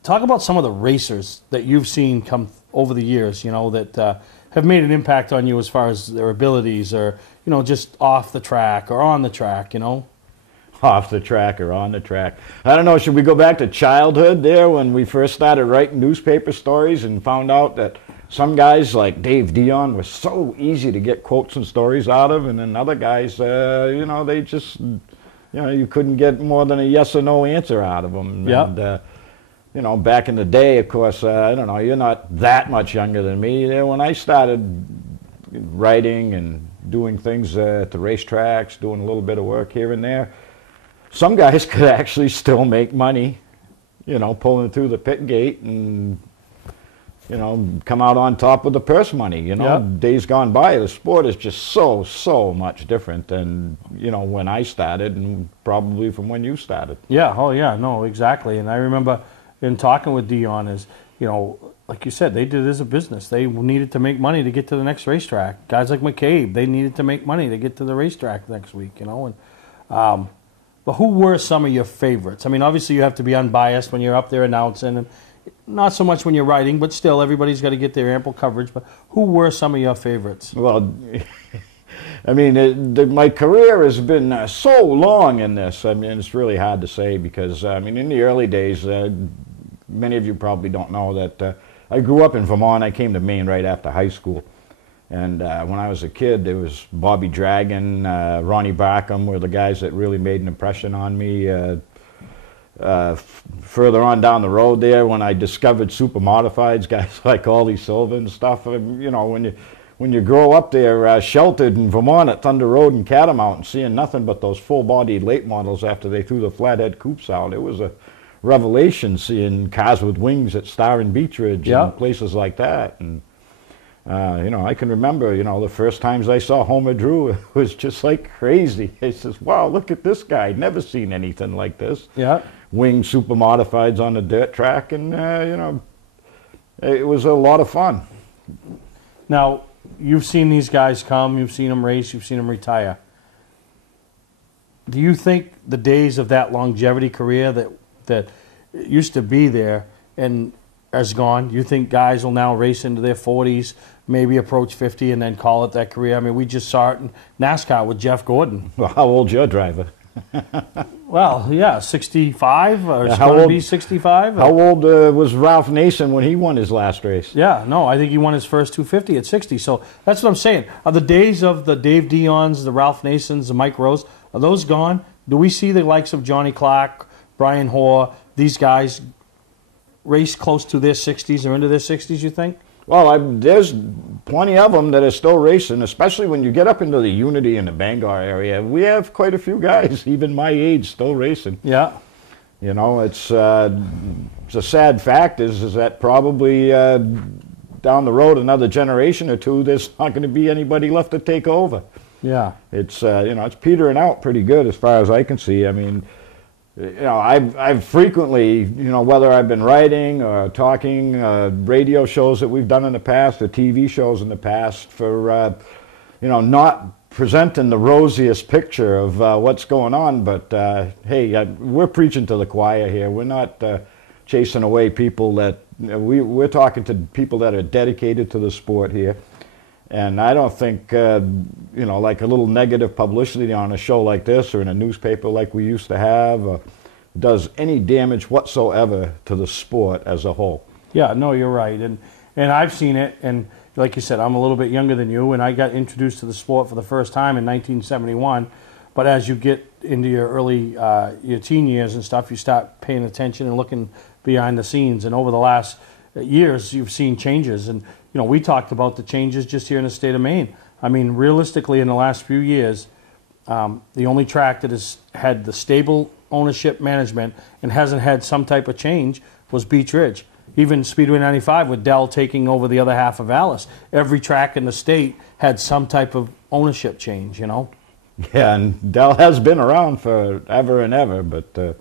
talk about some of the racers that you've seen come over the years, that have made an impact on you as far as their abilities or, just off the track or on the track, Off the track or on the track. I don't know, should we go back to childhood there when we first started writing newspaper stories and found out that some guys like Dave Dion were so easy to get quotes and stories out of, and then other guys, they just, you couldn't get more than a yes or no answer out of them. Yep. And, back in the day, of course, I don't know, you're not that much younger than me. When I started writing and doing things at the racetracks, doing a little bit of work here and there, some guys could actually still make money, pulling through the pit gate and, come out on top with the purse money. Yep. Days gone by, the sport is just so much different than, when I started and probably from when you started. Yeah, oh yeah, no, exactly. And I remember in talking with Dion is, like you said, they did it as a business. They needed to make money to get to the next racetrack. Guys like McCabe, they needed to make money to get to the racetrack next week, And but who were some of your favorites? I mean, obviously you have to be unbiased when you're up there announcing, and not so much when you're writing, but still everybody's got to get their ample coverage. But who were some of your favorites? Well, I mean, my career has been so long in this. I mean, it's really hard to say because, in the early days, many of you probably don't know that I grew up in Vermont. I came to Maine right after high school. And when I was a kid, there was Bobby Dragon, Ronnie Barkham were the guys that really made an impression on me. Further on down the road there, when I discovered super modifieds, guys like Ollie Silva and stuff, when you grow up there sheltered in Vermont at Thunder Road and Catamount and seeing nothing but those full-bodied late models after they threw the flathead coupes out, it was a revelation seeing cars with wings at Star and Beechridge and places like that. And I can remember, the first times I saw Homer Drew, it was just like crazy. I says, wow, look at this guy. Never seen anything like this. Yeah. Wing super modifieds on the dirt track, and, it was a lot of fun. Now, you've seen these guys come, you've seen them race, you've seen them retire. Do you think the days of that longevity career that used to be there, and has gone. You think guys will now race into their 40s, maybe approach 50, and then call it that career? I mean, we just saw it in NASCAR with Jeff Gordon. Well, how old's your driver? Well, yeah, 65, or it's going to be 65. How old was Ralph Nason when he won his last race? Yeah, no, I think he won his first 250 at 60. So that's what I'm saying. Are the days of the Dave Dions, the Ralph Nasons, the Mike Rose, are those gone? Do we see the likes of Johnny Clark, Brian Hoare, these guys race close to their 60s or into their 60s, you think? Well, there's plenty of them that are still racing, especially when you get up into the Unity and the Bangor area. We have quite a few guys, even my age, still racing. Yeah. You know, it's a sad fact is that probably down the road another generation or two, there's not going to be anybody left to take over. Yeah. It's, you know, it's petering out pretty good as far as I can see. I mean, you know, I've frequently, you know, whether I've been writing or talking, radio shows that we've done in the past, or TV shows in the past, for, you know, not presenting the rosiest picture of what's going on, but hey, we're preaching to the choir here. We're not chasing away people that, we're talking to people that are dedicated to the sport here. And I don't think, you know, like a little negative publicity on a show like this or in a newspaper like we used to have does any damage whatsoever to the sport as a whole. Yeah, no, you're right. And I've seen it, and like you said, I'm a little bit younger than you, and I got introduced to the sport for the first time in 1971. But as you get into your early, your teen years and stuff, you start paying attention and looking behind the scenes. And over the last years, you've seen changes. And you know, we talked about the changes just here in the state of Maine. I mean, realistically, in the last few years, the only track that has had the stable ownership management and hasn't had some type of change was Beach Ridge. Even Speedway 95 with Dell taking over the other half of Alice. Every track in the state had some type of ownership change, you know? Yeah, and Dell has been around forever and ever, but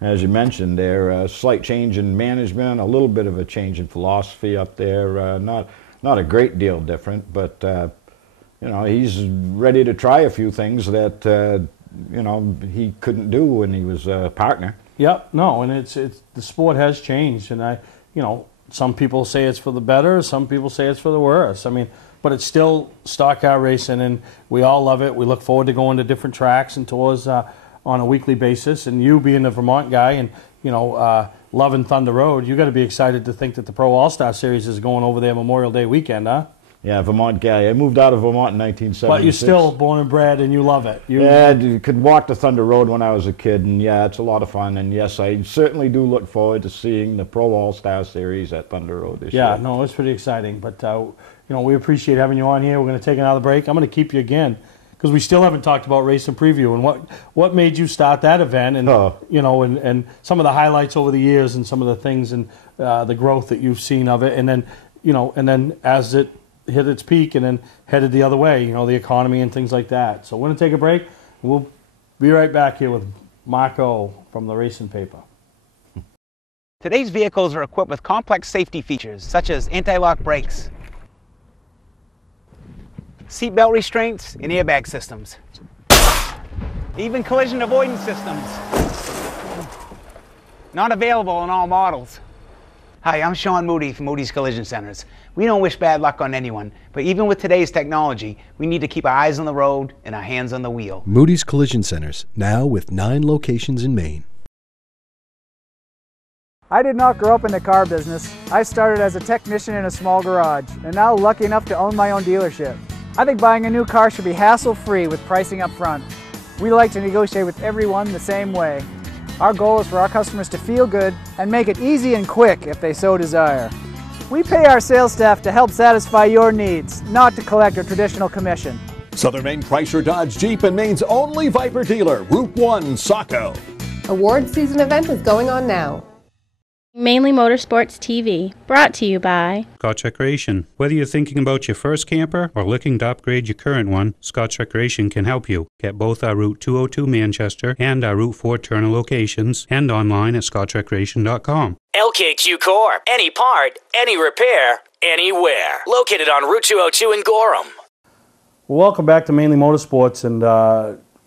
as you mentioned there, a slight change in management, a little bit of a change in philosophy up there, not a great deal different, but you know, he's ready to try a few things that you know, he couldn't do when he was a partner. Yep, no, and it's the sport has changed, and you know, some people say it's for the better, some people say it's for the worse. I mean, but it's still stock car racing, and we all love it. We look forward to going to different tracks and tours on a weekly basis, and you being a Vermont guy and, you know, loving Thunder Road, you got to be excited to think that the Pro All-Star Series is going over there Memorial Day weekend, huh? Yeah, Vermont guy. I moved out of Vermont in 1976. But you're still born and bred and you love it. Yeah, I could walk to Thunder Road when I was a kid, and yeah, it's a lot of fun. And yes, I certainly do look forward to seeing the Pro All-Star Series at Thunder Road this year. Yeah, no, it's pretty exciting. But, you know, we appreciate having you on here. We're going to take another break. I'm going to keep you again, because we still haven't talked about Race and Preview and what made you start that event, and you know, and some of the highlights over the years and some of the things and the growth that you've seen of it, and then, you know, and then as it hit its peak and then headed the other way, you know, the economy and things like that. So we're going to take a break. We'll be right back here with Marco from the Racing Paper. Today's vehicles are equipped with complex safety features such as anti-lock brakes, seatbelt restraints, and airbag systems. Even collision avoidance systems. Not available on all models. Hi, I'm Sean Moody from Moody's Collision Centers. We don't wish bad luck on anyone, but even with today's technology, we need to keep our eyes on the road and our hands on the wheel. Moody's Collision Centers, now with 9 locations in Maine. I did not grow up in the car business. I started as a technician in a small garage, and now lucky enough to own my own dealership. I think buying a new car should be hassle-free with pricing up front. We like to negotiate with everyone the same way. Our goal is for our customers to feel good and make it easy and quick if they so desire. We pay our sales staff to help satisfy your needs, not to collect a traditional commission. Southern Maine Chrysler Dodge Jeep and Maine's only Viper dealer, Route 1 Saco. Award season event is going on now. Mainly Motorsports TV, brought to you by Scotch Recreation. Whether you're thinking about your first camper or looking to upgrade your current one, Scotch Recreation can help you. Get both our Route 202 Manchester and our Route 4 Turner locations, and online at scotchrecreation.com. LKQ Core. Any part, any repair, anywhere. Located on Route 202 in Gorham. Well, welcome back to Mainly Motorsports, and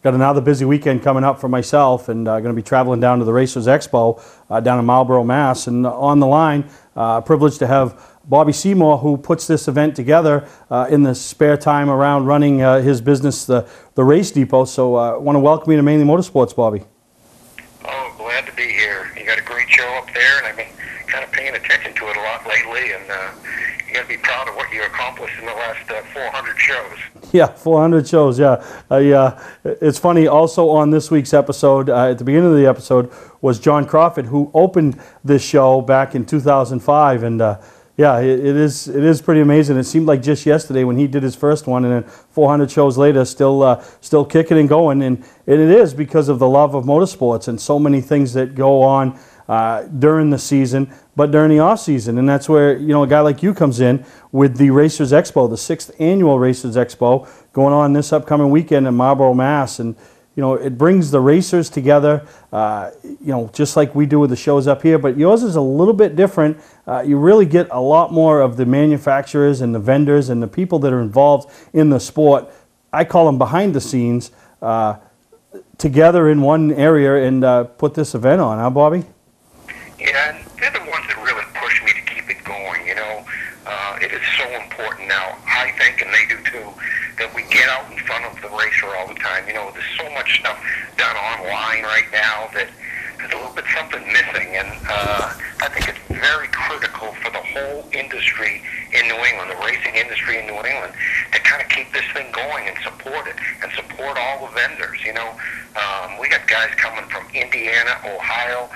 got another busy weekend coming up for myself, and going to be traveling down to the Racers Expo down in Marlborough, Mass. And on the line, privileged to have Bobby Seymour, who puts this event together in the spare time around running his business, the Race Depot. So I want to welcome you to Mainely Motorsports, Bobby. Oh, glad to be here. You got a great show up there, and I've been kind of paying attention to it a lot lately, and you got to be proud of what you accomplished in the last 400 shows. Yeah, 400 shows, yeah. It's funny, also on this week's episode, at the beginning of the episode, was John Crawford, who opened this show back in 2005, and yeah, it is pretty amazing. It seemed like just yesterday when he did his first one, and then 400 shows later, still kicking and going, and it is because of the love of motorsports and so many things that go on during the season, but during the off season, and that's where a guy like you comes in with the Racers Expo, the 6th annual Racers Expo, going on this upcoming weekend in Marlborough, Mass, and it brings the racers together, just like we do with the shows up here, but yours is a little bit different. You really get a lot more of the manufacturers and the vendors and the people that are involved in the sport. I call them behind the scenes, together in one area and put this event on, huh, Bobby? Yeah, and they're the ones that really push me to keep it going, It is so important now, I think, and they do too, that we get out in front of the racer all the time. There's so much stuff done online right now that there's a little bit something missing, and I think it's very critical for the whole industry in New England, the racing industry in New England, to kind of keep this thing going and support it, and support all the vendors, We got guys coming from Indiana, Ohio,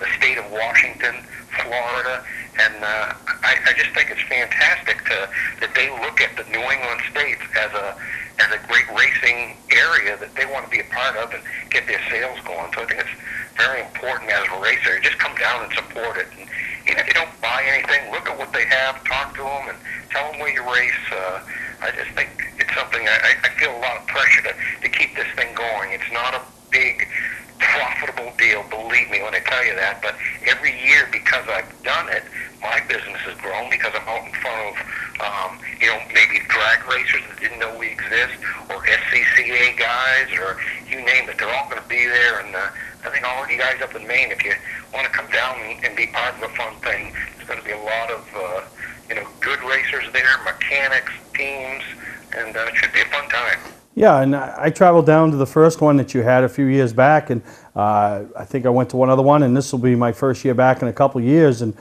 the state of Washington, Florida, and I just think it's fantastic that they look at the New England states as a great racing area that they want to be a part of and get their sales going. So I think it's very important as a racer. Just come down and support it. And even if you don't buy anything, look at what they have, talk to them, and tell them where you race. I just think it's something I feel a lot of pressure to keep this thing going. It's not a big profitable deal, believe me when I tell you that, but every year because I've done it, my business has grown because I'm out in front of maybe drag racers that didn't know we exist, or SCCA guys, or you name it. They're all going to be there, and I think all of you guys up in Maine, if you want to come down and be part of a fun thing, there's going to be a lot of good racers there, mechanics, teams, and it should be a fun time. Yeah, and I traveled down to the first one that you had a few years back, and I think I went to one other one, and this will be my first year back in a couple of years, and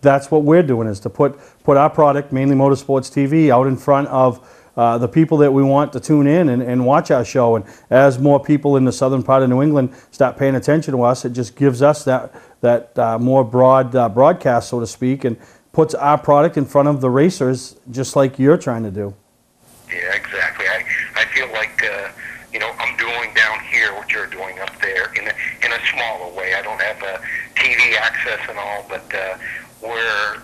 that's what we're doing, is to put our product, Mainly Motorsports TV, out in front of the people that we want to tune in and watch our show. And as more people in the southern part of New England start paying attention to us, it just gives us that more broad broadcast, so to speak, and puts our product in front of the racers, just like you're trying to do. Yeah, exactly. I feel like I'm doing down here what you're doing up there in a smaller way. I don't have TV access and all, but we're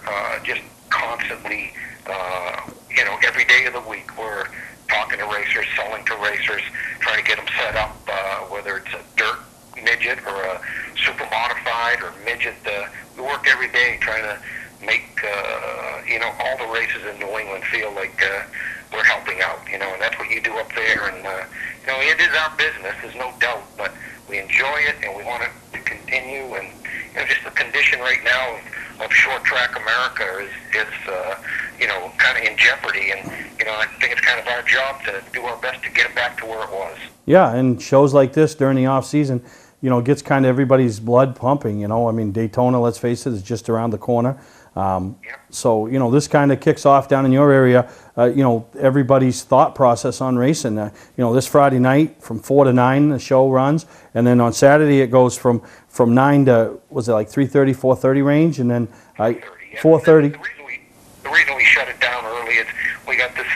just constantly, every day of the week we're talking to racers, selling to racers, trying to get them set up, whether it's a dirt midget or a super modified or midget. We work every day trying to make all the races in New England feel like we're helping out, and that's what you do up there. And it is our business, there's no doubt, but we enjoy it and we want it to continue. And just the condition right now of short track America is kind of in jeopardy. And I think it's kind of our job to do our best to get it back to where it was. Yeah, and shows like this during the off season, gets kind of everybody's blood pumping. I mean, Daytona, let's face it, is just around the corner. So, this kind of kicks off down in your area, everybody's thought process on racing. This Friday night from 4 to 9 the show runs, and then on Saturday it goes from 9 to, was it like 3:30, 4:30 range, and then 4:30. The reason we shut it down early is we got this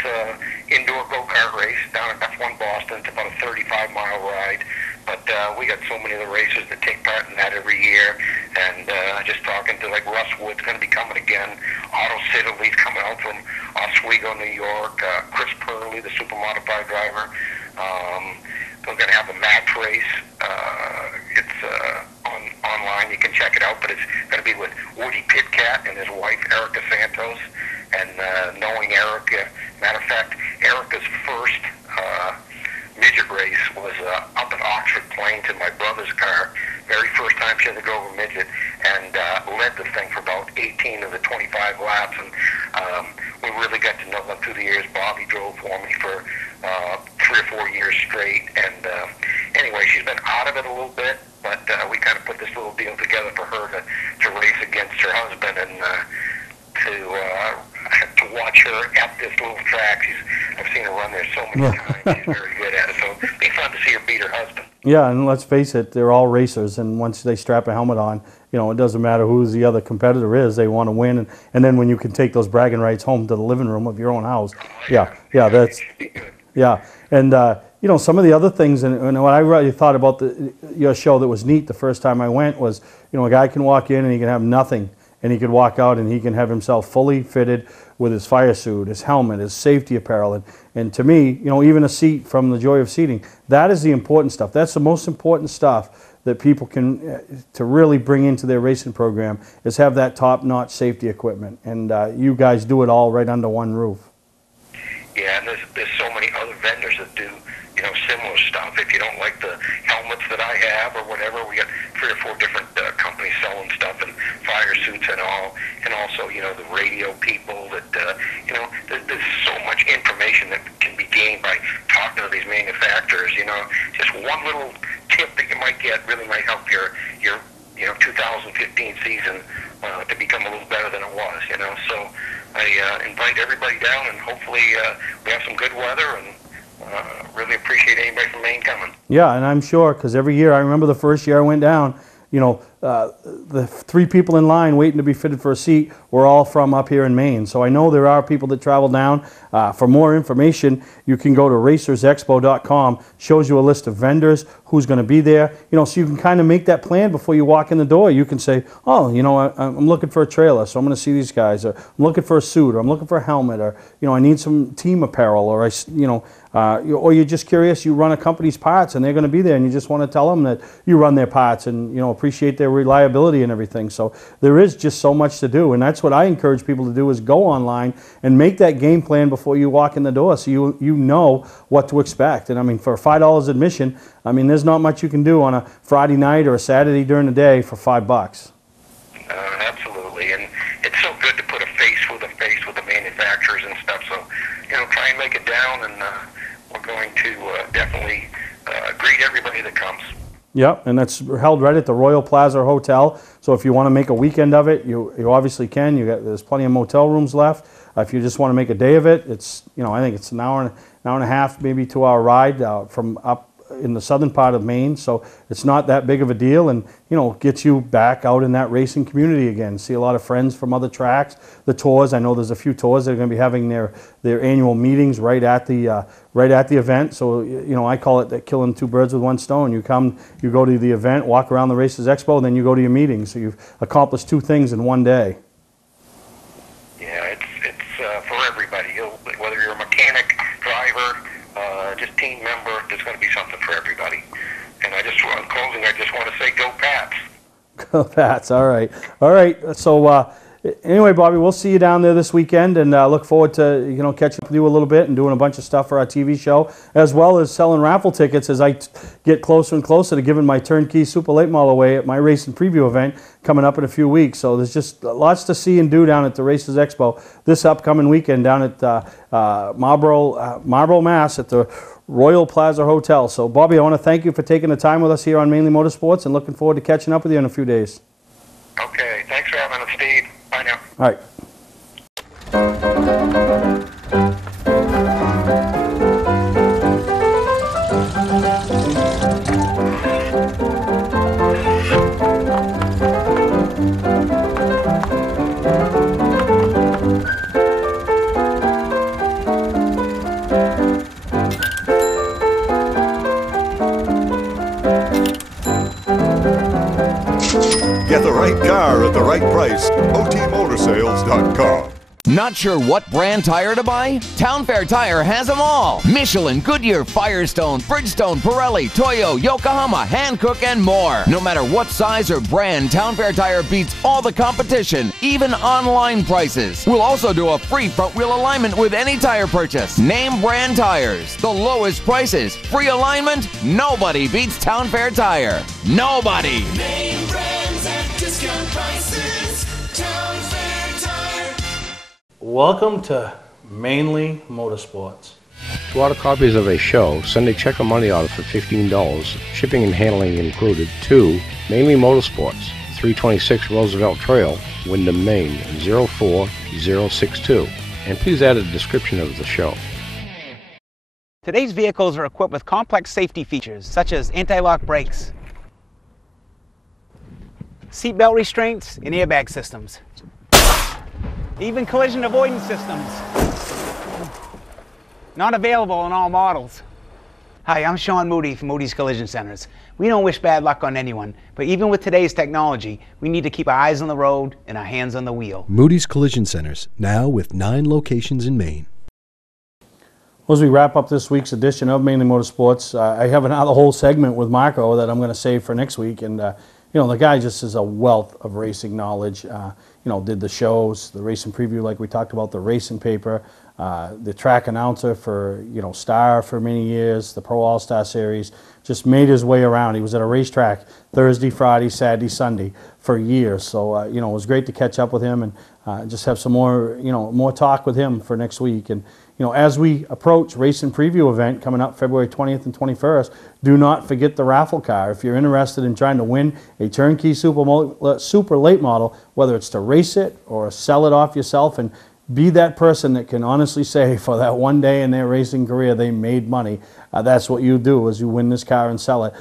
indoor go-kart race down at F1 Boston. It's about a 35-mile ride, but we got so many of the racers that take part in that every year. And just talking to Russ Wood's going to be coming again. Otto Siddeley's coming out from Oswego, New York. Chris Purley, the super modified driver. We're going to have a match race. It's online. You can check it out, but it's going to be with Woody Pitcat and his wife Erica Santos. And knowing Erica, matter of fact, Erica's first midget race was up at Oxford Plains in my brother's car. Very first time she had to go over midget, and led the thing for about 18 25 laps, and we really got to know them through the years. Bobby drove for me for 3 or 4 years straight, and anyway, she's been out of it a little bit, but we kind of put this little deal together for her to race against her husband, and to watch her at this little track. I've seen her run there so many times. She's very good at it, so it'd be fun to see her beat her husband. Yeah, and let's face it, they're all racers, and once they strap a helmet on, you know, it doesn't matter who the other competitor is, they want to win, and then when you can take those bragging rights home to the living room of your own house, that's, and you know, some of the other things, and what I really thought about your show that was neat the first time I went was, you know, a guy can walk in and he can have nothing, and he could walk out and he can have himself fully fitted with his fire suit, his helmet, his safety apparel, and to me, you know, even a seat from the Joy of Seating, that is the important stuff. That's the most important stuff that people can, to really bring into their racing program, is have that top-notch safety equipment, and you guys do it all right under one roof. Yeah, and there's so many other vendors that do, you know, similar stuff. If you don't like the helmets that I have or whatever, we got 3 or 4 different companies selling stuff and fire suits and all, and also, you know, the radio people that, you know, there's so much information that can be gained by talking to these manufacturers. You know, just one little tip that you might get really might help your you know, 2015 season to become a little better than it was. You know, so I invite everybody down, and hopefully we have some good weather, and really appreciate anybody from Maine coming. Yeah, and I'm sure, because every year, I remember the first year I went down, you know, the 3 people in line waiting to be fitted for a seat were all from up here in Maine. So I know there are people that travel down. For more information, you can go to racersexpo.com. Shows you a list of vendors, who's going to be there. You know, so you can kind of make that plan before you walk in the door. You can say, oh, you know, I'm looking for a trailer, so I'm going to see these guys. Or I'm looking for a suit, or I'm looking for a helmet, or, you know, I need some team apparel, or, you know, or you're just curious, you run a company's parts and they're going to be there, and you just want to tell them that you run their parts and, you know, appreciate their reliability and everything. So there is just so much to do, and that's what I encourage people to do, is go online and make that game plan before you walk in the door, so you know what to expect. And I mean, for $5 admission, I mean, there's not much you can do on a Friday night or a Saturday during the day for $5. Absolutely, and it's so good to put a face with the manufacturers and stuff. So, you know, try and make it down, and we're going to definitely greet everybody that comes. Yep, and that's held right at the Royal Plaza Hotel. So if you want to make a weekend of it, you obviously can. There's plenty of motel rooms left. If you just want to make a day of it, it's, you know, I think it's an hour and a half, maybe 2-hour ride from up in the southern part of Maine. So it's not that big of a deal, and, you know, gets you back out in that racing community again. See a lot of friends from other tracks. The tours, I know there's a few tours that are going to be having their annual meetings right at the event. So, you know, I call it killing 2 birds with 1 stone. You come, you go to the event, walk around the Racers Expo, and then you go to your meeting. So you've accomplished 2 things in one day. Yeah, it's for everybody. Whether you're a mechanic, driver, just team member, there's going to be something for everybody. And in closing, I just want to say, go Pats. Go Pats. All right. All right. So anyway, Bobby, we'll see you down there this weekend, and look forward to, you know, catching up with you a little bit and doing a bunch of stuff for our TV show, as well as selling raffle tickets as I get closer and closer to giving my turnkey Super Late Model away at my racing preview event coming up in a few weeks. So there's just lots to see and do down at the Racers Expo this upcoming weekend down at Marlborough, Mass, at the Royal Plaza Hotel. So, Bobby, I want to thank you for taking the time with us here on Mainly Motorsports, and looking forward to catching up with you in a few days. Okay, thanks for having us, Steve. Bye now. All right. Get the right car at the right price. OTMotorsales.com. Not sure what brand tire to buy? Town Fair Tire has them all. Michelin, Goodyear, Firestone, Bridgestone, Pirelli, Toyo, Yokohama, Hankook, and more. No matter what size or brand, Town Fair Tire beats all the competition, even online prices. We'll also do a free front wheel alignment with any tire purchase. Name brand tires, the lowest prices, free alignment. Nobody beats Town Fair Tire. Nobody. Name brands at discount prices. Town Fair Tire. Welcome to Mainely Motorsports. To order copies of a show, send a check or money order for $15, shipping and handling included, to Mainely Motorsports, 326 Roosevelt Trail, Windham, Maine, 04062. And please add a description of the show. Today's vehicles are equipped with complex safety features such as anti-lock brakes, seatbelt restraints, and airbag systems. Even collision avoidance systems. Not available in all models. Hi, I'm Sean Moody from Moody's Collision Centers. We don't wish bad luck on anyone, but even with today's technology, we need to keep our eyes on the road and our hands on the wheel. Moody's Collision Centers, now with 9 locations in Maine. Well, as we wrap up this week's edition of Mainly Motorsports, I have another whole segment with Marco that I'm going to save for next week. And you know, the guy just is a wealth of racing knowledge. You know, did the shows, the racing preview like we talked about, the racing paper, the track announcer for, you know, Star for many years, the Pro All-Star Series, just made his way around. He was at a racetrack Thursday, Friday, Saturday, Sunday for years. So, you know, it was great to catch up with him and just have some more, you know, more talk with him for next week. And, you know, as we approach Racing Preview event coming up February 20th and 21st, do not forget the raffle car. If you're interested in trying to win a turnkey super late model, whether it's to race it or sell it off yourself, and be that person that can honestly say for that one day in their racing career they made money. That's what you do, is you win this car and sell it.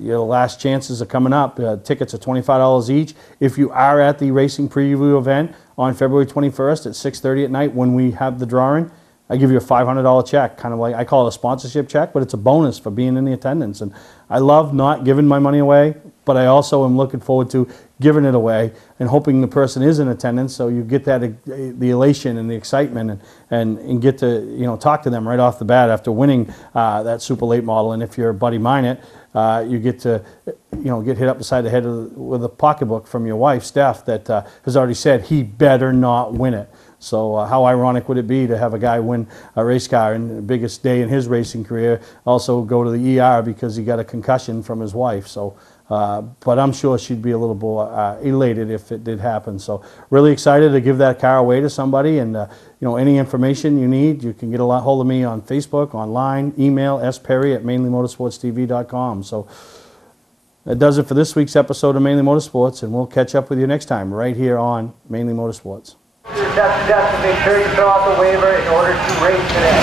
Your last chances are coming up. Tickets are $25 each. If you are at the Racing Preview event on February 21st at 6:30 at night when we have the drawing, I give you a $500 check, kind of like, I call it a sponsorship check, but it's a bonus for being in the attendance. And I love not giving my money away, but I also am looking forward to giving it away and hoping the person is in attendance, so you get that the elation and the excitement and get to, you know, talk to them right off the bat after winning that super late model. And if you're a buddy mine it, you get to, you know, get hit up beside the head with a pocketbook from your wife, Steph, that has already said he better not win it. So how ironic would it be to have a guy win a race car in the biggest day in his racing career, also go to the ER because he got a concussion from his wife. So, but I'm sure she'd be a little more elated if it did happen. So really excited to give that car away to somebody. And you know, any information you need, you can get a hold of me on Facebook, online, email, sperry@mainlymotorsportstv.com. So that does it for this week's episode of Mainly Motorsports, and we'll catch up with you next time right here on Mainly Motorsports. Step to make sure you fill out the waiver in order to race today.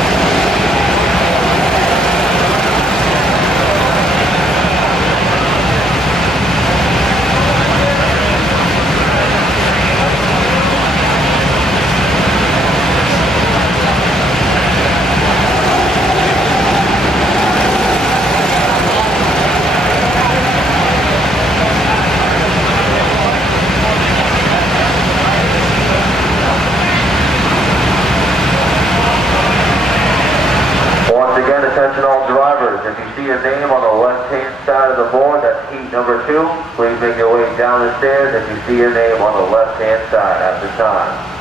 Attention all drivers, if you see your name on the left-hand side of the board, that's heat number 2. Please make your way down the stairs if you see your name on the left-hand side at the time.